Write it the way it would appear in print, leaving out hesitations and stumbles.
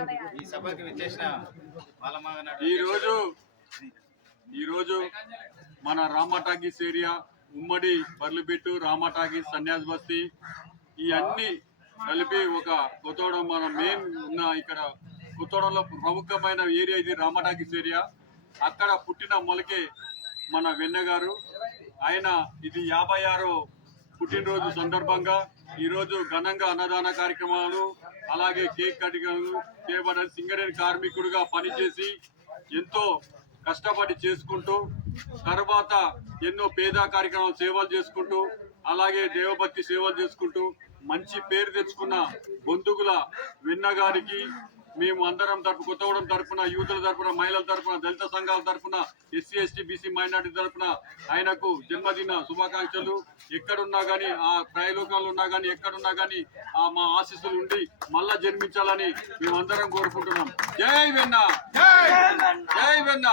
ఈ సభకి విచ్చేసిన ఈరోజు మన రామటాకీస్ ఏరియా ఉమ్మడి బర్లిబిట్టు రామటాకీస్ సన్యాస్ బస్తీ ఈ అన్ని కలిపి ఒక కొత్తగూడెం మన మెయిన్ ఉన్న ఇక్కడ కొత్తగూడెంలో ప్రముఖమైన ఏరియా ఇది రామటాకీస్ ఏరియా. అక్కడ పుట్టిన మొలకే మన వెన్న గారు. ఆయన ఇది 56వ పుట్టినరోజు సందర్భంగా ఈరోజు ఘనంగా అన్నదాన కార్యక్రమాలు అలాగే కేక్ కటింగ్ చేయబడిన సింగరేణి కార్మికుడిగా పనిచేసి ఎంతో కష్టపడి చేసుకుంటూ తర్వాత ఎన్నో పేద కార్యక్రమాలు సేవలు చేసుకుంటూ అలాగే దేవభక్తి సేవలు చేసుకుంటూ మంచి పేరు తెచ్చుకున్న బొందుగుల వెన్న గారికి మేము అందరం తరపు కొత్తగూడెం తరపున యూతుల తరపున మహిళల తరపున దళిత సంఘాల తరపున ఎస్సీ ఎస్టీ బీసీ మైనార్టీ తరపున ఆయనకు జన్మదిన శుభాకాంక్షలు. ఎక్కడున్నా కానీ ఆ ప్రయలోకాలు ఉన్నా కానీ ఎక్కడున్నా కానీ మా ఆశీస్సులు ఉండి మళ్ళా జన్మించాలని మేమందరం కోరుకుంటున్నాం. జై వెన్న, జై వెన్న.